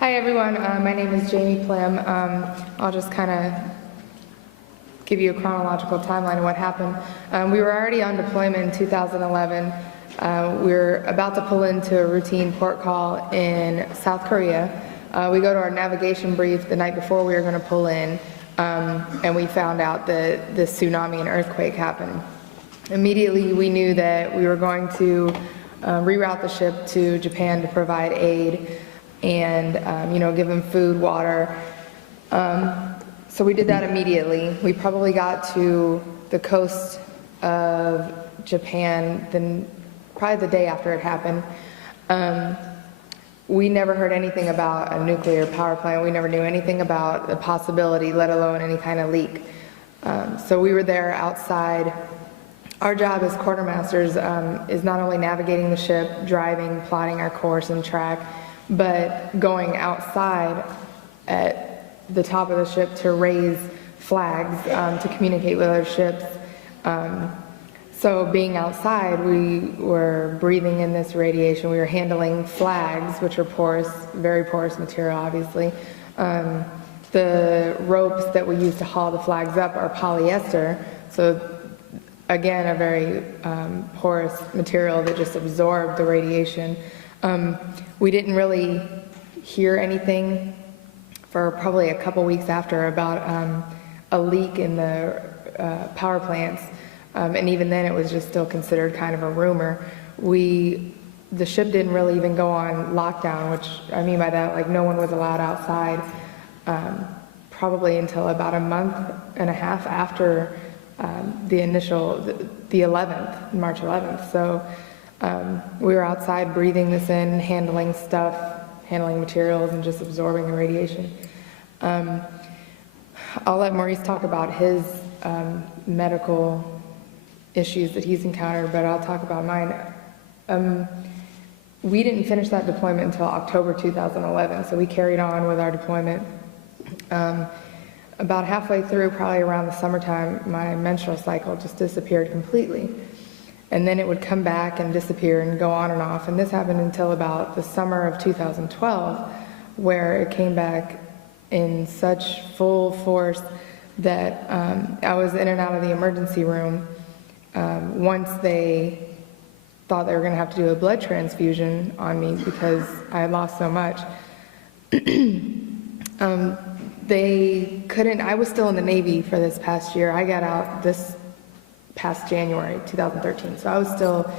Hi everyone, my name is Jamie Plim. I'll just kind of give you a chronological timeline of what happened. We were already on deployment in 2011. We were about to pull into a routine port call in South Korea. We go to our navigation brief the night before we were going to pull in, and we found out that this tsunami and earthquake happened. Immediately we knew that we were going to reroute the ship to Japan to provide aid and give them food, water. So we did that immediately. We probably got to the coast of Japan probably the day after it happened. We never heard anything about a nuclear power plant. We never knew anything about the possibility, let alone any kind of leak. So we were there outside. Our job as quartermasters is not only navigating the ship, driving, plotting our course and track, but going outside at the top of the ship to raise flags to communicate with other ships. So being outside, we were breathing in this radiation. We were handling flags, which are porous, very porous material, obviously. The ropes that we use to haul the flags up are polyester, so again, a very porous material that just absorbed the radiation. We didn't really hear anything for probably a couple weeks after about a leak in the power plants, and even then it was just still considered kind of a rumor. The ship didn't really even go on lockdown, which I mean by that, like no one was allowed outside probably until about a month and a half after the 11th, March 11th. So we were outside breathing this in, handling stuff, handling materials, and just absorbing the radiation. I'll let Maurice talk about his medical issues that he's encountered, but I'll talk about mine. We didn't finish that deployment until October 2011, so we carried on with our deployment. About halfway through, probably around the summertime, my menstrual cycle just disappeared completely. And then it would come back and disappear and go on and off. And this happened until about the summer of 2012, where it came back in such full force that I was in and out of the emergency room. Once they thought they were going to have to do a blood transfusion on me because I had lost so much. They couldn't. I was still in the Navy for this past year. I got out this past January 2013, so I was still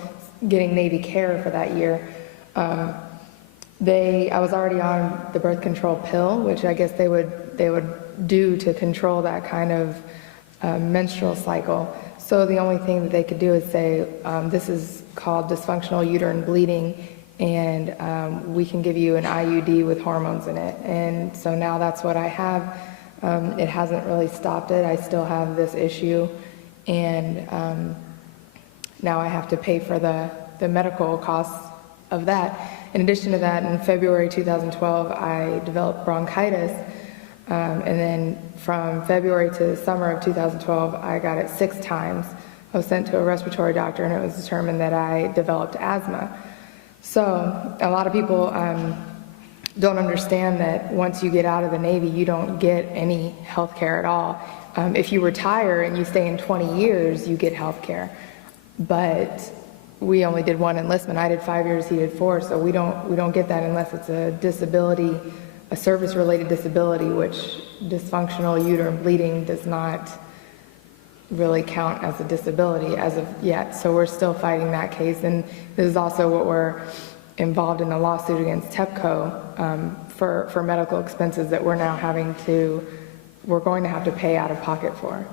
getting Navy care for that year. I was already on the birth control pill, which I guess they would do to control that kind of menstrual cycle. So the only thing that they could do is say, this is called dysfunctional uterine bleeding, and we can give you an IUD with hormones in it. And so now that's what I have. It hasn't really stopped it. I still have this issue, and now I have to pay for the medical costs of that. In addition to that, in February 2012, I developed bronchitis, and then from February to the summer of 2012, I got it 6 times. I was sent to a respiratory doctor, and it was determined that I developed asthma. So a lot of people don't understand that once you get out of the Navy, you don't get any health care at all. If you retire and you stay in 20 years, you get health care. But we only did 1 enlistment. I did 5 years, he did 4, so we don't get that unless it's a disability, a service-related disability, which dysfunctional uterine bleeding does not really count as a disability as of yet. So we're still fighting that case, and this is also what we're involved in the lawsuit against TEPCO for medical expenses that we're going to have to pay out of pocket for.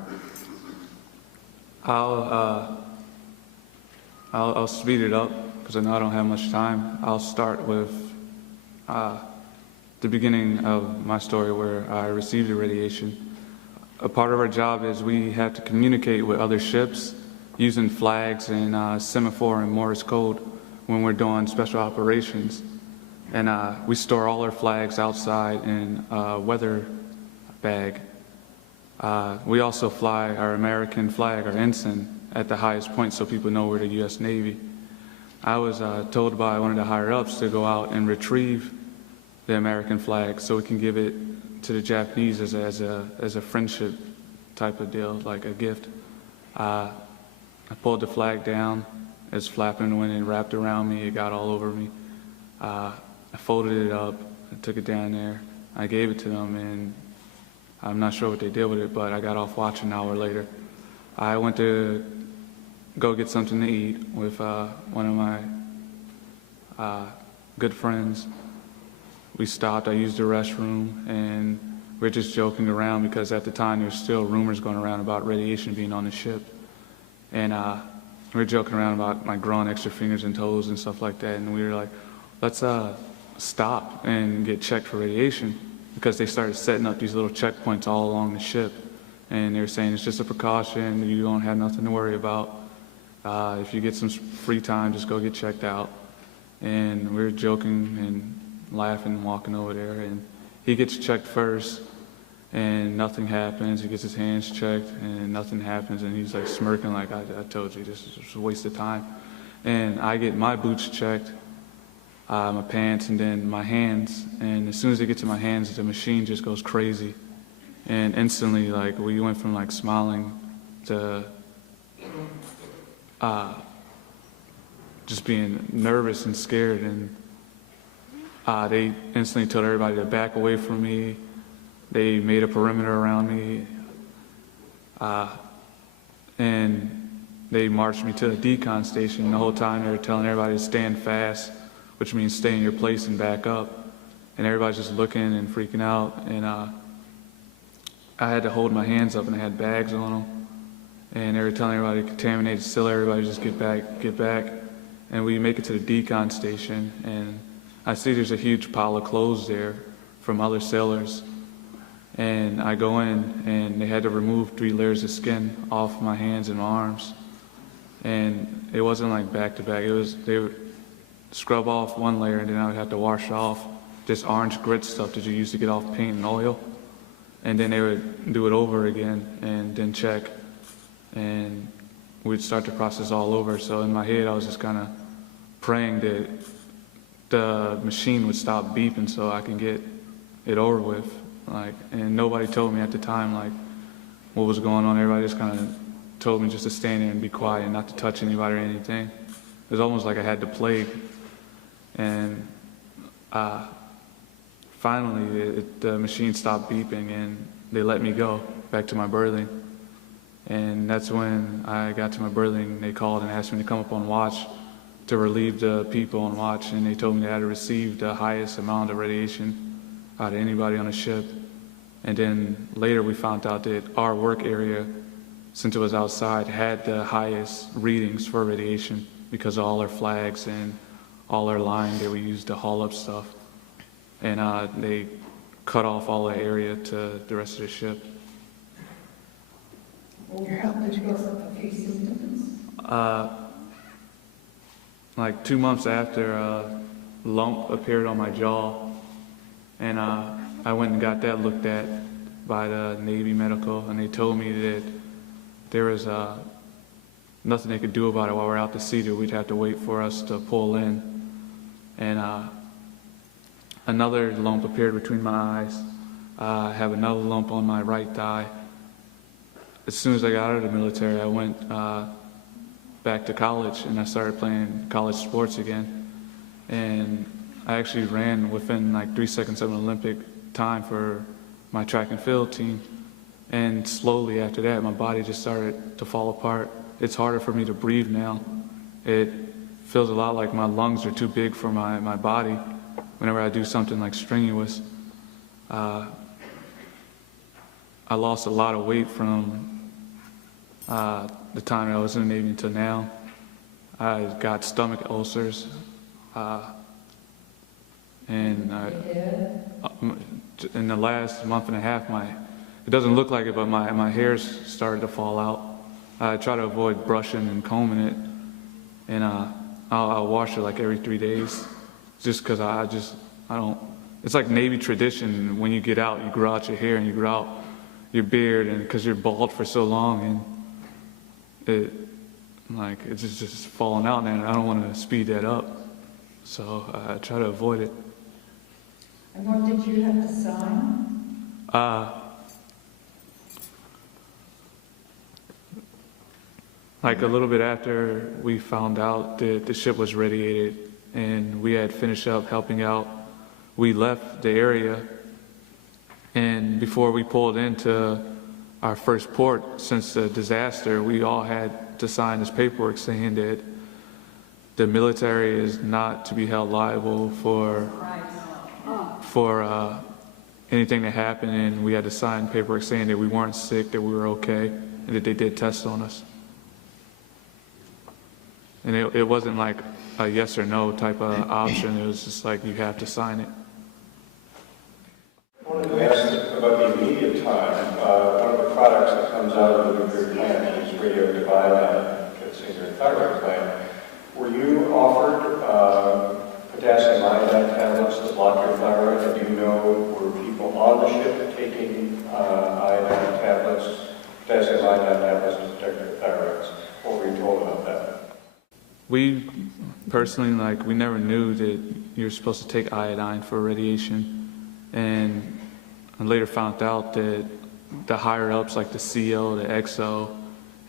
I'll speed it up because I know I don't have much time. I'll start with the beginning of my story where I received the radiation. A part of our job is we have to communicate with other ships using flags and semaphore and Morse code when we're doing special operations. And we store all our flags outside in a weather bag. We also fly our American flag, our ensign, at the highest point so people know we're the U.S. Navy. I was told by one of the higher-ups to go out and retrieve the American flag so we can give it to the Japanese as a friendship type of deal, like a gift. I pulled the flag down, it was flapping in the wind, it wrapped around me, it got all over me. I folded it up, I took it down there, I gave it to them, and I'm not sure what they did with it, but I got off watch an hour later. I went to go get something to eat with one of my good friends. We stopped, I used the restroom, and we were just joking around because at the time there was still rumors going around about radiation being on the ship. And we were joking around about like growing extra fingers and toes and stuff like that, and we were like, let's stop and get checked for radiation, because they started setting up these little checkpoints all along the ship. And they were saying it's just a precaution, you don't have nothing to worry about. If you get some free time, just go get checked out. And we were joking and laughing, walking over there, and he gets checked first, and nothing happens. He gets his hands checked, and nothing happens, and he's like smirking like, I told you, this is just a waste of time. And I get my boots checked, my pants, and then my hands, and as soon as they get to my hands, the machine just goes crazy. And instantly, like, we went from like smiling to just being nervous and scared, and they instantly told everybody to back away from me. They made a perimeter around me, and they marched me to the decon station. The whole time they were telling everybody to stand fast, which means stay in your place and back up. And everybody's just looking and freaking out. And I had to hold my hands up, and I had bags on them. And they were telling everybody contaminated still, everybody just get back, get back. And we make it to the decon station, and I see there's a huge pile of clothes there from other sailors. And I go in, and they had to remove 3 layers of skin off my hands and my arms. And it wasn't like back to back. It was, they would scrub off 1 layer, and then I would have to wash off this orange grit stuff that you use to get off paint and oil. And then they would do it over again, and then check. And we'd start the process all over. So in my head, I was just kind of praying that the machine would stop beeping so I can get it over with. Like, and nobody told me at the time, like, what was going on. Everybody just kind of told me just to stand there and be quiet and not to touch anybody or anything. It was almost like I had the plague. And finally, the machine stopped beeping, and they let me go back to my berthing. And that's when I got to my berthing. They called and asked me to come up on watch to relieve the people on watch, and they told me that I had received the highest amount of radiation out of anybody on a ship. And then later we found out that our work area, since it was outside, had the highest readings for radiation because of all our flags and all our line that we used to haul up stuff. And they cut off all the area to the rest of the ship. Like 2 months after, a lump appeared on my jaw, and I went and got that looked at by the Navy medical, and they told me that there was nothing they could do about it while we're out to sea, that we'd have to wait for us to pull in. And another lump appeared between my eyes. I have another lump on my right thigh. As soon as I got out of the military, I went back to college, and I started playing college sports again. And I actually ran within like 3 seconds of an Olympic time for my track and field team. And slowly after that, my body just started to fall apart. It's harder for me to breathe now. It feels a lot like my lungs are too big for my body whenever I do something like strenuous. I lost a lot of weight from the time I was in the Navy until now. I got stomach ulcers, and in the last month and a half, it doesn't look like it, but my hair's started to fall out. I try to avoid brushing and combing it, and I'll wash it like every 3 days, just because I don't. It's like Navy tradition. When you get out, you grow out your hair and you grow out your beard, and because you're bald for so long, and it's just falling out now, and I don't want to speed that up, so I try to avoid it. And what did you have to sign? Like a little bit after we found out that the ship was radiated and we had finished up helping out, we left the area, and before we pulled into our first port since the disaster, we all had to sign this paperwork saying that the military is not to be held liable for anything that happened, and we had to sign paperwork saying that we weren't sick, that we were okay, and that they did tests on us. And it wasn't like a yes or no type of option. It was just like, you have to sign it. I wanted to ask about the immediate time. One of the products that comes out of the nuclear plant is radioactive iodine that's in your thyroid gland. Were you offered potassium iodine tablets to block your thyroid? And do you know, were people on the ship taking iodine tablets, potassium iodine tablets to protect their thyroids? What were you told about that? We personally, we never knew that you're supposed to take iodine for radiation, and I later found out that the higher ups, like the CO, the XO,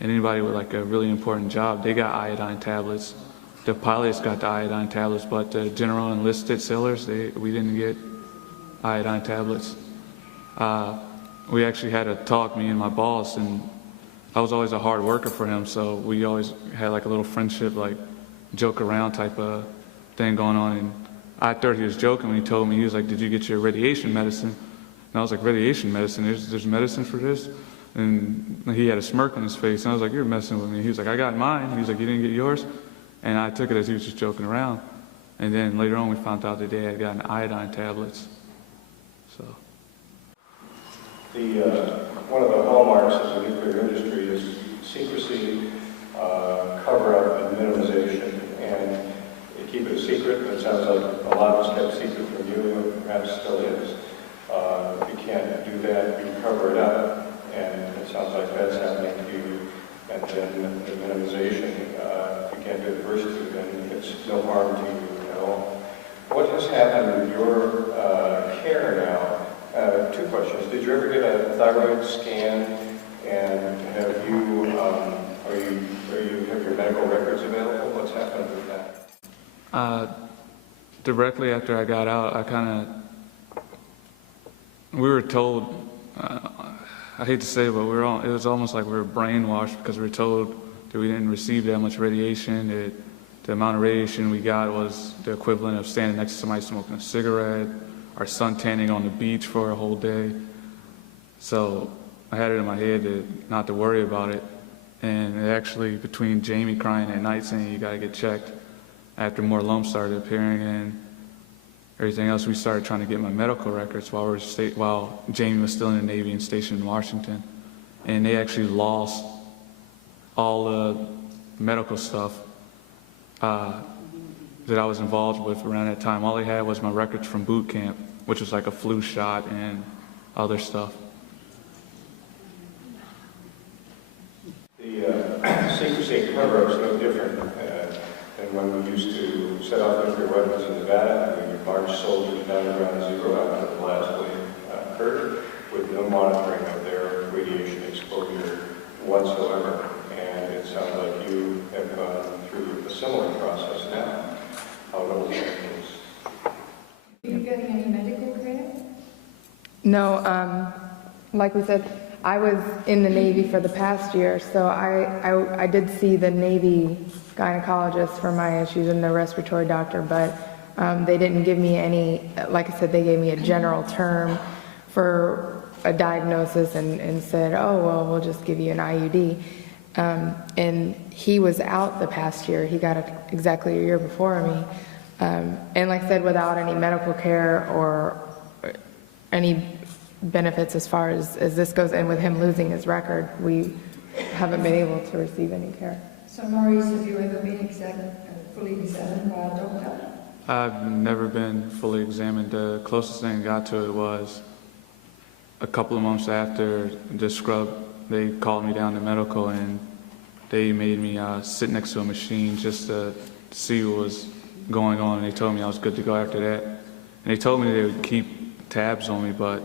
and anybody with like a really important job, they got iodine tablets. The pilots got the iodine tablets, but the general enlisted sailors, we didn't get iodine tablets. We actually had a talk, me and my boss, and I was always a hard worker for him, so we always had like a little friendship, like joke around type of thing going on. And I thought he was joking when he told me, he was like, "Did you get your radiation medicine?" And I was like, "Radiation medicine? There's medicine for this?" And he had a smirk on his face, and I was like, "You're messing with me." He was like, "I got mine." He was like, "You didn't get yours?" And I took it as he was just joking around. And then later on we found out that they had gotten iodine tablets. So. One of the hallmarks of the nuclear industry is secrecy, cover-up, and minimization. And you keep it a secret, but it sounds like a lot was kept secret from you, and perhaps still is. If you can't do that, you cover it up, and it sounds like that's happening to you. And then the minimization, if you can't do the first two, then it's no harm to you at all. What has happened with your care now? Two questions. Did you ever get a thyroid scan? And have your medical records available? What's happened with that? Directly after I got out, we were told, I hate to say it, but it was almost like we were brainwashed, because we were told that we didn't receive that much radiation, that the amount of radiation we got was the equivalent of standing next to somebody smoking a cigarette, or sun tanning on the beach for a whole day. So I had it in my head not to worry about it. And it actually, between Jamie crying at night saying you gotta get checked, after more lumps started appearing and everything else, we started trying to get my medical records while Jamie was still in the Navy and stationed in Washington. And they actually lost all the medical stuff that I was involved with around that time. All they had was my records from boot camp, which was like a flu shot and other stuff. The secrecy and cover-up is no different than when we used to set off nuclear weapons in Nevada, and we would march soldiers down to ground zero after the blast wave occurred, with no monitoring of their radiation exposure whatsoever. And it sounds like you have gone through a similar process now. How noble that is. Are you getting any medical care? No, like we said, I was in the Navy for the past year, so I did see the Navy gynecologist for my issues and the respiratory doctor, but they didn't give me any, like I said, they gave me a general term for a diagnosis and said, "Oh, well, we'll just give you an IUD." And he was out the past year. He got it exactly a year before me. And like I said, without any medical care or any benefits as far as this goes, and with him losing his record, we haven't been able to receive any care. So, Maurice, have you ever been fully examined by a doctor? I've never been fully examined. The closest thing I got to it was a couple of months after the scrub. They called me down to medical, and they made me sit next to a machine just to see what was going on, and they told me I was good to go after that. And they told me they would keep tabs on me, but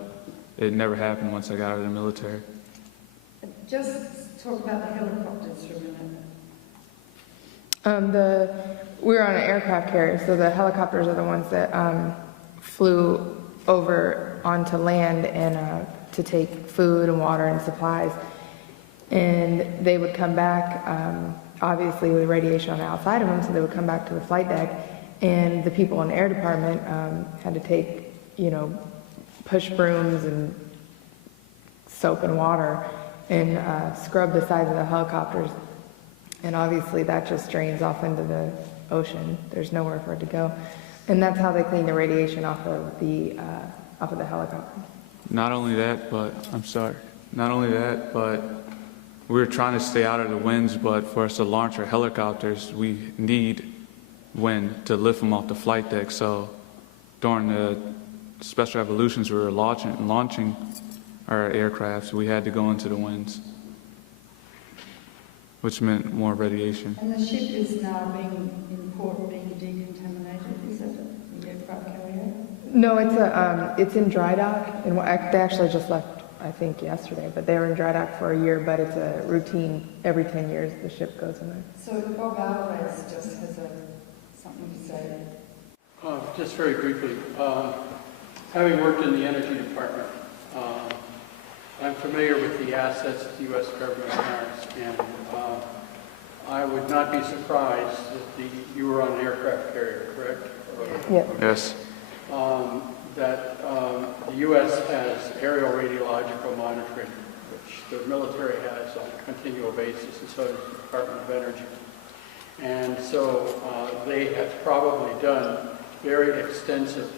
it never happened once I got out of the military. Just talk about the helicopters for a minute. We were on an aircraft carrier, so the helicopters are the ones that flew over onto land and to take food and water and supplies. And they would come back, obviously with radiation on the outside of them, so they would come back to the flight deck, and the people in the air department had to take, push brooms and soap and water and scrub the sides of the helicopters. And obviously that just drains off into the ocean. There's nowhere for it to go. And that's how they clean the radiation off of the helicopter. Not only that, but we were trying to stay out of the winds, but for us to launch our helicopters, we need wind to lift them off the flight deck. So during the special evolutions, we were launching our aircrafts, we had to go into the winds, which meant more radiation. And the ship is now being in port, being decontaminated, is it? The aircraft carrier? No, it's in dry dock, and they actually just left, I think, yesterday, but they were in dry dock for a year, but it's a routine, every 10 years the ship goes in there. So Bob Alvarez just has something to say. Just very briefly, having worked in the energy department, I'm familiar with the assets the U.S. government has, and I would not be surprised that you were on an aircraft carrier, correct? Yeah. Yes. That the U.S. has aerial radiological monitoring, which the military has on a continual basis, and so does the Department of Energy. And so they have probably done very extensive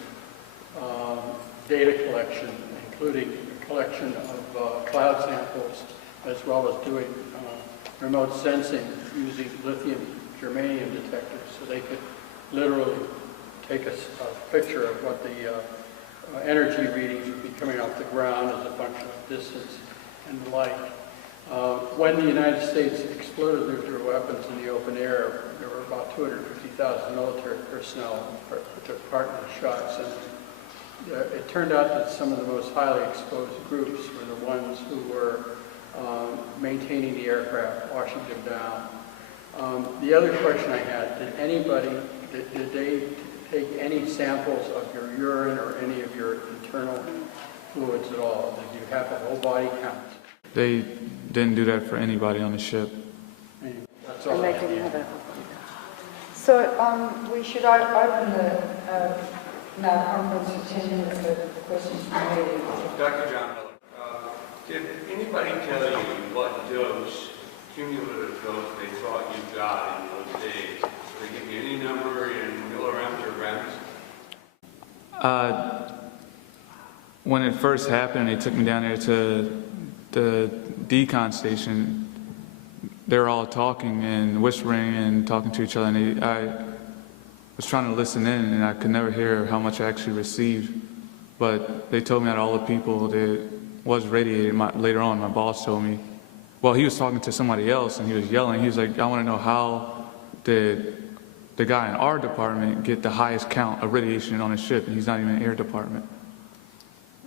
data collection, including the collection of cloud samples, as well as doing remote sensing using lithium germanium detectors. So they could literally take a picture of what the energy readings would be coming off the ground as a function of distance and the like. When the United States exploded nuclear weapons in the open air, there were about 250,000 military personnel who took part in the shots. And it turned out that some of the most highly exposed groups were the ones who were maintaining the aircraft, washing them down. The other question I had, did they take any samples of your urine or any of your internal fluids at all? Did you have a whole body count? They didn't do that for anybody on the ship. That's all I had. So we should open the now conference for 10 minutes for questions from the media. Dr. John Miller, did anybody tell you what dose, cumulative dose, they thought you got in those days? Did they give you any number in milligrams or grams? When it first happened, they took me down there to the decon station. They were all talking and whispering and talking to each other, and I was trying to listen in, and I could never hear how much I actually received. But they told me that all the people that was radiated, later on my boss told me, well, he was talking to somebody else and he was yelling. He was like, I want to know how did the guy in our department get the highest count of radiation on his ship, and he's not even in the air department.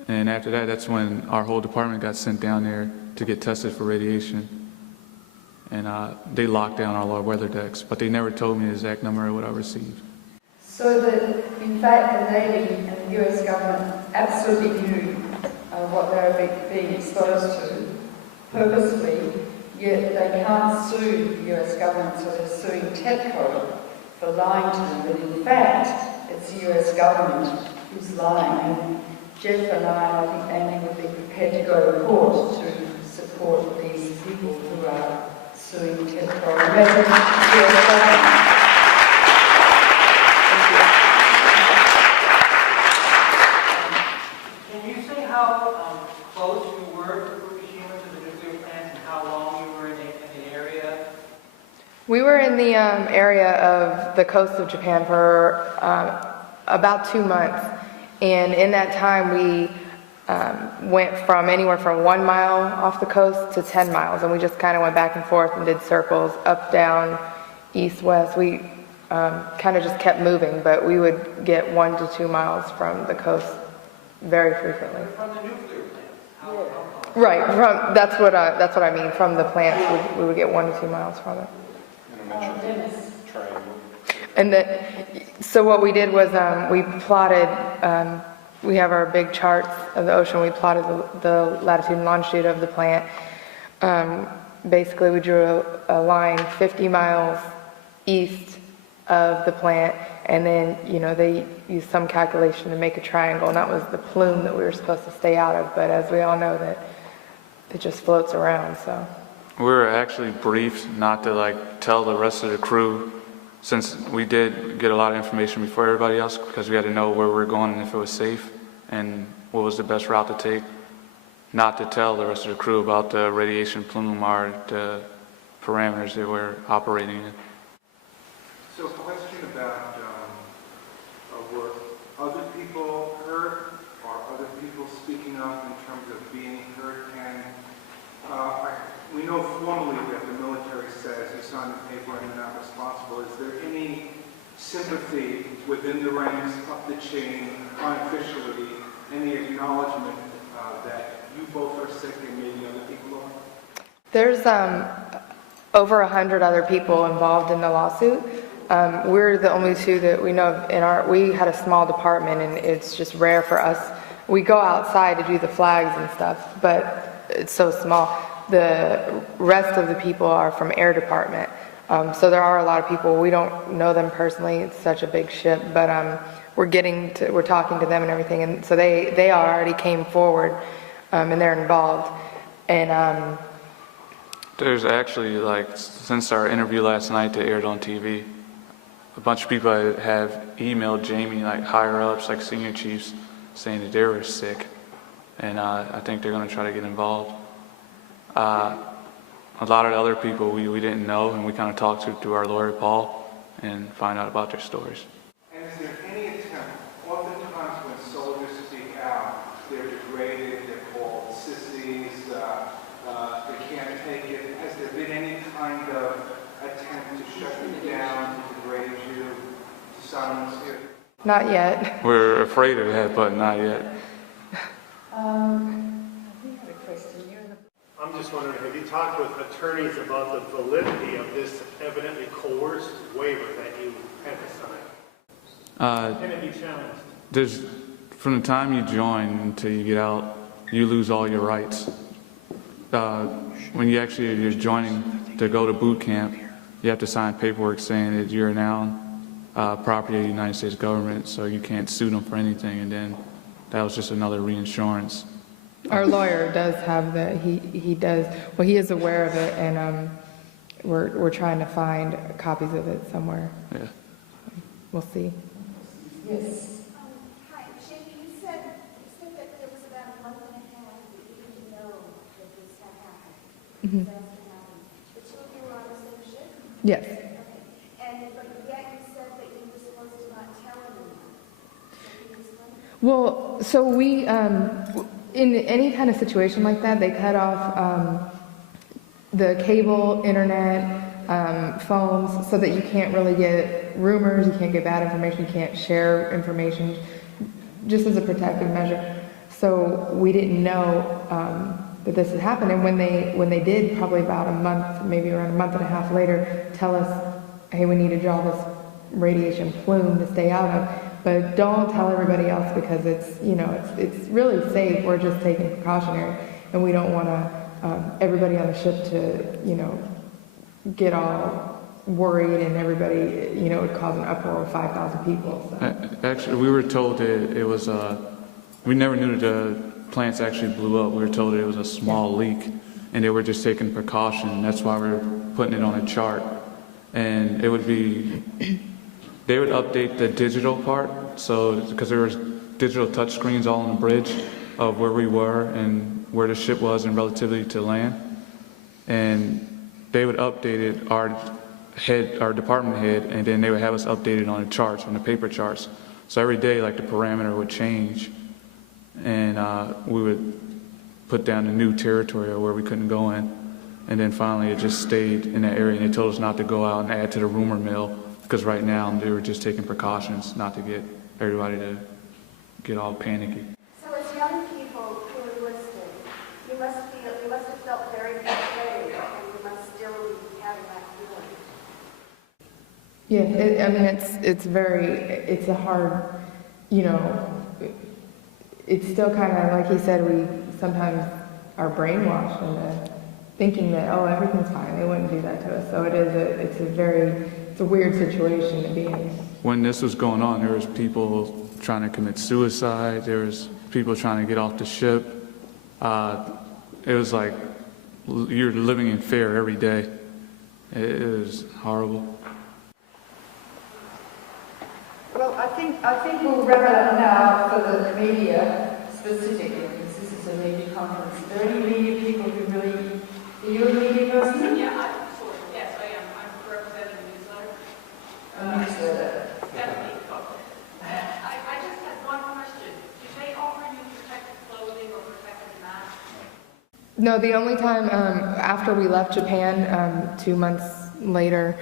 And after that, that's when our whole department got sent down there to get tested for radiation. And they locked down all our weather decks, but they never told me the exact number of what I received. So that, in fact, the Navy and the US government absolutely knew what they were being exposed to purposely, yet they can't sue the US government, so they're suing TEPCO for lying to them. But in fact, it's the US government who's lying. And Jeff and I think Annie would be prepared to go to court to support these people who are suing TEPCO. Imagine the US government. Can you say how close you were to Fukushima, to the nuclear plant, and how long you were in the area? We were in the area of the coast of Japan for about 2 months. And in that time, we went from anywhere from 1 mile off the coast to 10 miles. And we just kind of went back and forth and did circles, up, down, east, west. We kind of just kept moving, but we would get 1 to 2 miles from the coast very frequently. From the nuclear plant? How Right, that's what I mean, from the plants, we would get 1 to 2 miles from it. And I mentioned triangle. And so what we did was, we plotted, we have our big charts of the ocean, we plotted the latitude and longitude of the plant. Basically, we drew a line 50 miles east of the plant, and then, they used some calculation to make a triangle, and that was the plume that we were supposed to stay out of, but as we all know, that it just floats around, so. We were actually briefed not to tell the rest of the crew, since we did get a lot of information before everybody else, because we had to know where we were going and if it was safe and what was the best route to take, not to tell the rest of the crew about the radiation plume or the parameters that we're operating in. So a question about were other people hurt or other people speaking up in terms of being hurt? And we know formally that the military says you signed the paper and you're not responsible. Is there any sympathy within the ranks, up the chain, unofficially, any acknowledgement that you both are sick and maybe other people are? There's over 100 other people involved in the lawsuit. We're the only two that we know of we had a small department, and it's just rare for us. We go outside to do the flags and stuff, but it's so small. The rest of the people are from air department. So there are a lot of people. We don't know them personally. It's such a big ship, but we're talking to them and everything. And so they already came forward, and they're involved. And There's actually, since our interview last night that aired on TV, a bunch of people have emailed Jamie, higher ups, senior chiefs, saying that they were sick, and I think they're going to try to get involved. A lot of the other people we didn't know, and we kind of talked to our lawyer, Paul, and find out about their stories. And is there any attempt, oftentimes when soldiers speak out, they're degraded, they're called sissies, they can't take it. Has there been any kind of attempt to shut you down, to degrade you, to silence you? not yet. We're afraid of that, but not yet. I'm just wondering, have you talked with attorneys about the validity of this evidently coerced waiver that you had to sign? Can it be challenged? From the time you join until you get out, you lose all your rights. When you're joining to go to boot camp, you have to sign paperwork saying that you're now property of the United States government, so you can't sue them for anything, and then that was just another reinsurance. Our lawyer does have he does, well, he is aware of it, and we're trying to find copies of it somewhere. Yeah. We'll see. Yes. Hi, Jamie, you said that it was about a month and a half that you didn't know that this had happened. Disaster happened. The two of you were on the same ship? Yes. Okay. But yet you said that you were supposed to not tell anyone. Can you explain? Well, so we, in any kind of situation like that, they cut off the cable, internet, phones, so that you can't really get rumors, you can't get bad information, you can't share information, just as a protective measure. So we didn't know that this had happened, and when they did, probably about a month, maybe around a month and a half later, tell us, hey, we need to draw this radiation plume to stay out of, but don't tell everybody else because it's really safe. We're just taking precautionary, and we don't want everybody on the ship to get all worried, and everybody it would cause an uproar of 5,000 people. So. Actually, we were told that it was we never knew that the plants actually blew up. We were told that it was a small leak, and they were just taking precaution. That's why we were putting it on a chart, and it would be. They would update the digital part, so because there was digital touch screens all on the bridge of where we were and where the ship was in relativity to land, and they would update it, our department head, and then they would have us updated on the charts, on the paper charts. So every day, the parameter would change, and we would put down a new territory where we couldn't go in, and then finally it just stayed in that area, and they told us not to go out and add to the rumor mill. Because right now they were just taking precautions not to get everybody to get all panicky. So Yeah, I mean, it's a hard, you know, it's still kind of, like he said, we sometimes are brainwashed into thinking that, oh, everything's fine, they wouldn't do that to us. So it's a weird situation to be in. When this was going on, there was people trying to commit suicide, there was people trying to get off the ship. It was like you're living in fear every day. It was horrible. Well, I think we'll wrap it up now for the media specifically, because this is a media conference. Are there any media people who really, are you a media person? Yeah, yes, I am. I'm representing the newsletter. Newsletter. Definitely. I just had one question. Did they offer you protective clothing or protective masks? No, the only time after we left Japan, 2 months later,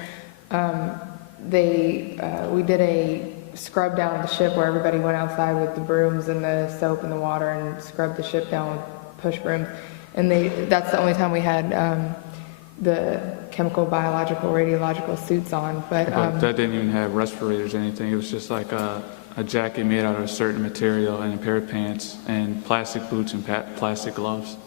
we did a scrub down the ship where everybody went outside with the brooms and the soap and the water and scrubbed the ship down with push brooms. And that's the only time we had the chemical, biological, radiological suits on. But that didn't even have respirators or anything. It was just like a jacket made out of a certain material and a pair of pants and plastic boots and plastic gloves.